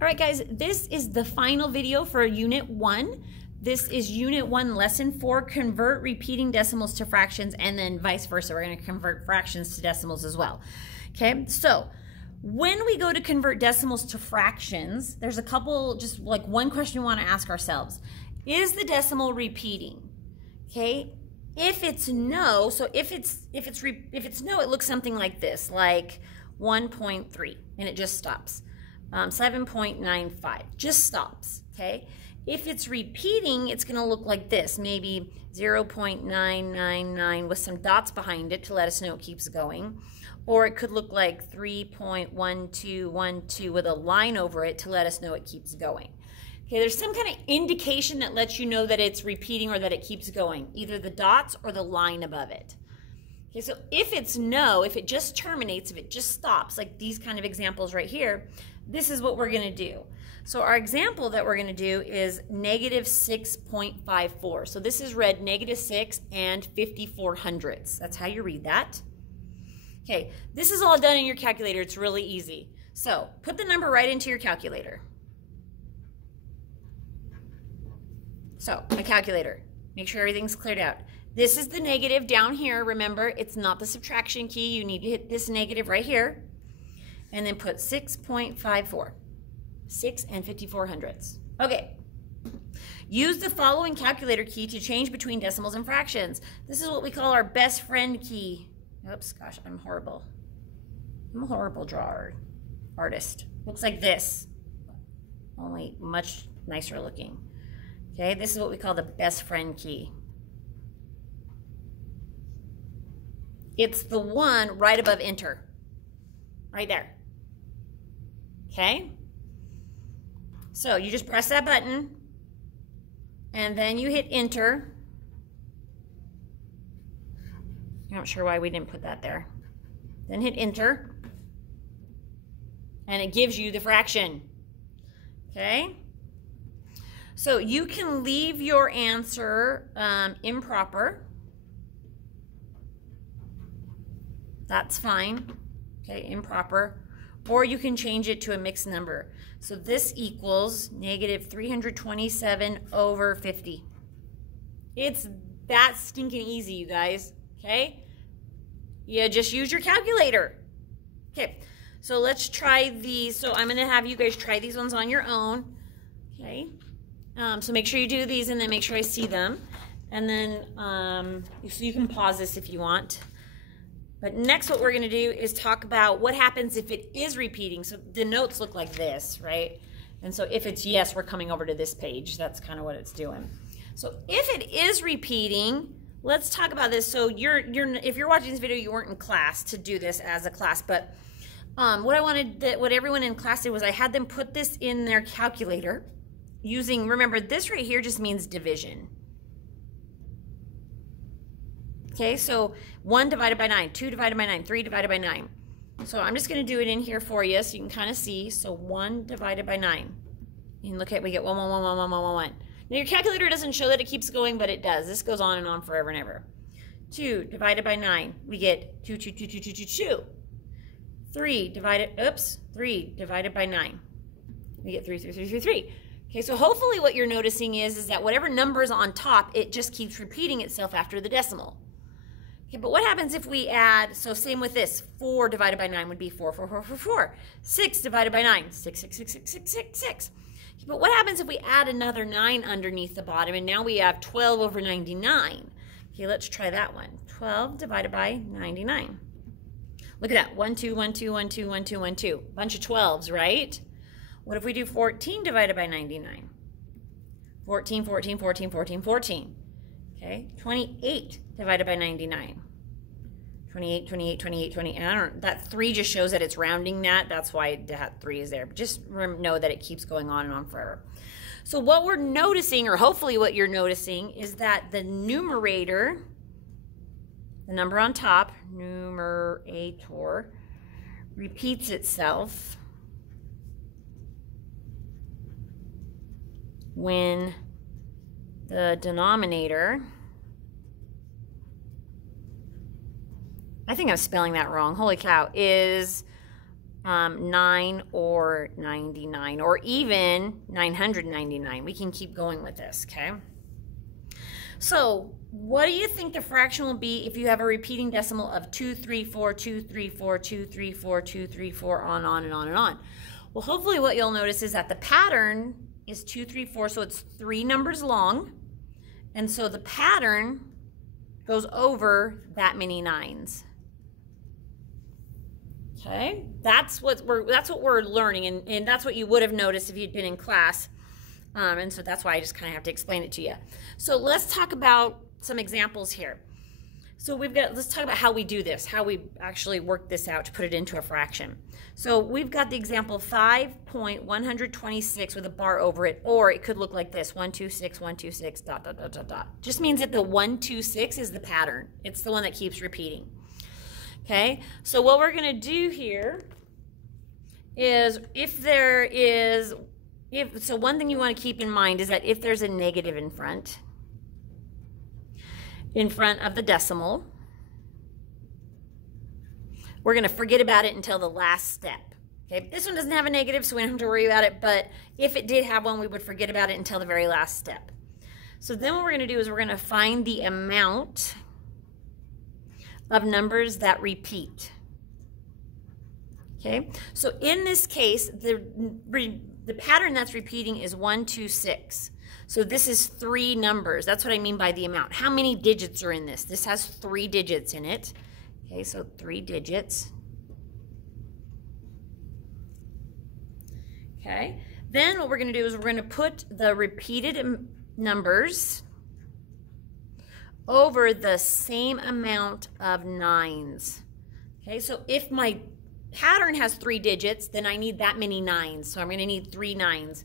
All right, guys, this is the final video for Unit 1. This is Unit 1, Lesson 4, convert repeating decimals to fractions, and then vice versa. We're going to convert fractions to decimals as well. Okay, so when we go to convert decimals to fractions, there's a couple, just like one question we want to ask ourselves. Is the decimal repeating? Okay, if it's no, so if it's no, it looks something like this, like 1.3, and it just stops. 7.95, just stops, okay? If it's repeating, it's gonna look like this, maybe 0.999 with some dots behind it to let us know it keeps going. Or it could look like 3.1212 with a line over it to let us know it keeps going. Okay, there's some kind of indication that lets you know that it's repeating or that it keeps going, either the dots or the line above it. Okay, so if it's no, if it just terminates, if it just stops, like these kind of examples right here, this is what we're going to do. So our example that we're going to do is negative 6.54. So this is read negative 6 and 54 hundredths. That's how you read that. Okay, this is all done in your calculator. It's really easy. So put the number right into your calculator. So my calculator, make sure everything's cleared out. This is the negative down here. Remember, it's not the subtraction key. You need to hit this negative right here. And then put 6.54. 6 and 54 hundredths. Okay. Use the following calculator key to change between decimals and fractions. This is what we call our best friend key. Oops, gosh, I'm horrible. I'm a horrible drawer. Artist. Looks like this. Only much nicer looking. Okay, this is what we call the best friend key. It's the one right above enter. Right there. Okay? So you just press that button and then you hit enter. I'm not sure why we didn't put that there. Then hit enter and it gives you the fraction. Okay? So you can leave your answer improper. That's fine. Okay, improper. Or you can change it to a mixed number. So this equals negative 327 over 50. It's that stinking easy, you guys. Okay? You just use your calculator. Okay, so let's try these. So I'm going to have you guys try these ones on your own. Okay? So make sure you do these and then make sure I see them. And then so you can pause this if you want. But next what we're going to do is talk about what happens if it is repeating. So the notes look like this, right? And so if it's yes, we're coming over to this page. That's kind of what it's doing. So if it is repeating, let's talk about this. So if you're watching this video, you weren't in class to do this as a class. But what everyone in class did was I had them put this in their calculator using, remember, this right here just means division. Okay, so 1 divided by 9, 2 divided by 9, 3 divided by 9. So I'm just going to do it in here for you so you can kind of see. So 1 divided by 9. And look at, we get 1, 1, 1, 1, 1, 1, 1, 1. Now your calculator doesn't show that it keeps going, but it does. This goes on and on forever and ever. 2 divided by 9, we get 2, 2, 2, 2, 2, 2, 2. 3 divided by 9, we get 3, 3, 3, 3, 3. Okay, so hopefully what you're noticing is that whatever number is on top, it just keeps repeating itself after the decimal. Okay, but what happens if we add, so same with this, 4 divided by 9 would be 4, 4, 4, 4, 4. 6 divided by 9, 6, 6, 6, 6, 6, 6, 6. Okay, but what happens if we add another 9 underneath the bottom, and now we have 12 over 99? Okay, let's try that one. 12 divided by 99. Look at that, 1, 2, 1, 2, 1, 2, 1, 2, 1, 2. Bunch of 12s, right? What if we do 14 divided by 99? 14, 14, 14, 14, 14. Okay, 28 divided by 99. 28, 28, 28, 20. And I don't, that 3 just shows that it's rounding that. That's why that 3 is there. But just know that it keeps going on and on forever. So what we're noticing, or hopefully what you're noticing, is that the numerator, the number on top, numerator, repeats itself when the denominator, I think I'm spelling that wrong, holy cow, is 9 or 99 or even 999. We can keep going with this, okay? So what do you think the fraction will be if you have a repeating decimal of 2, 3, 4, 2, 3, 4, 2, 3, 4, 2, 3, 4, on and on and on? Well, hopefully what you'll notice is that the pattern is 2, 3, 4, so it's 3 numbers long. And so the pattern goes over that many 9s. Okay, that's what we're learning, and that's what you would have noticed if you'd been in class. And so that's why I just kind of have to explain it to you. So let's talk about some examples here. So let's talk about how we do this, how we actually work this out to put it into a fraction. So we've got the example 5.126 with a bar over it, or it could look like this, 126, 126, ... Just means that the 126 is the pattern. It's the one that keeps repeating. Okay, so what we're going to do here is so one thing you want to keep in mind is that if there's a negative in front of the decimal, we're going to forget about it until the last step. Okay, this one doesn't have a negative, so we don't have to worry about it, but if it did have one, we would forget about it until the very last step. So then what we're going to do is we're going to find the amount of numbers that repeat. Okay, so in this case, the pattern that's repeating is 126. So this is 3 numbers. That's what I mean by the amount. How many digits are in this? This has 3 digits in it. Okay, so 3 digits. Okay, then what we're going to do is we're going to put the repeated numbers over the same amount of 9s. Okay, so if my pattern has 3 digits, then I need that many 9s. So I'm going to need 3 9s.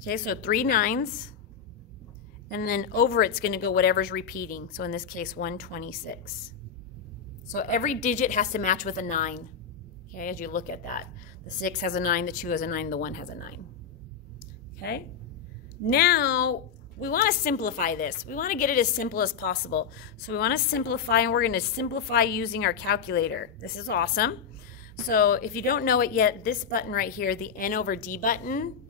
Okay, so 3 9s. And then over it's going to go whatever's repeating. So in this case, 126. So every digit has to match with a 9. Okay, as you look at that. The 6 has a 9, the 2 has a 9, the 1 has a 9. Okay, now we want to simplify this. We want to get it as simple as possible. So we want to simplify, and we're going to simplify using our calculator. This is awesome. So if you don't know it yet, this button right here, the N over D button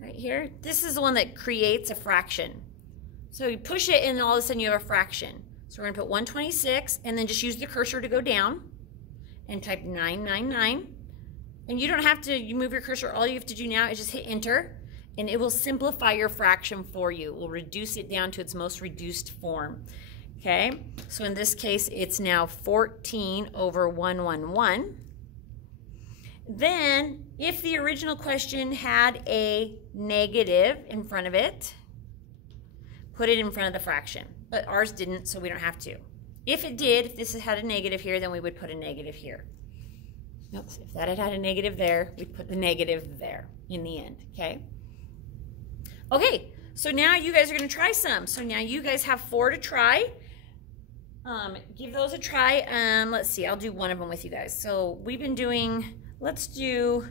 right here, this is the one that creates a fraction. So you push it and all of a sudden you have a fraction. So we're going to put 126 and then just use the cursor to go down and type 999. And you don't have to move your cursor. All you have to do now is just hit enter, and it will simplify your fraction for you. It will reduce it down to its most reduced form. Okay, so in this case, it's now 14 over 111. Then, if the original question had a negative in front of it, put it in front of the fraction. But ours didn't, so we don't have to. If it did, if this had a negative here, then we would put a negative here. Oops, if that had a negative there, we'd put the negative there in the end, okay? Okay, so now you guys are going to try some. So now you guys have 4 to try. Give those a try. Let's see, I'll do one of them with you guys. So we've been doing, let's do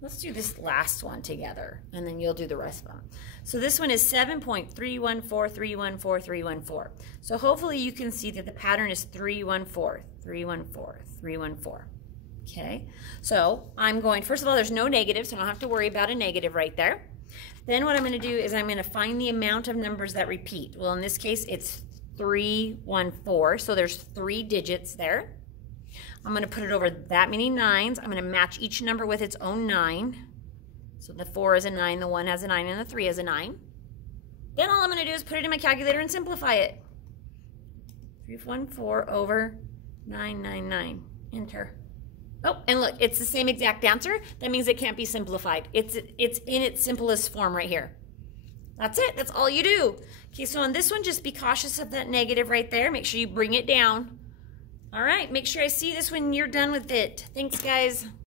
this last one together, and then you'll do the rest of them. So this one is 7.314314. So hopefully you can see that the pattern is 314, 314, 314. Okay, so I'm going, first of all, there's no negative, so I don't have to worry about a negative right there. Then what I'm going to do is I'm going to find the amount of numbers that repeat. Well, in this case, it's 314, so there's 3 digits there. I'm going to put it over that many 9s. I'm going to match each number with its own 9. So the 4 is a 9, the 1 has a 9, and the 3 is a 9. Then all I'm going to do is put it in my calculator and simplify it. 314 over 999. Enter. Oh, and look, it's the same exact answer. That means it can't be simplified. It's in its simplest form right here. That's it. That's all you do. Okay, so on this one, just be cautious of that negative right there. Make sure you bring it down. All right, make sure I see this when you're done with it. Thanks, guys.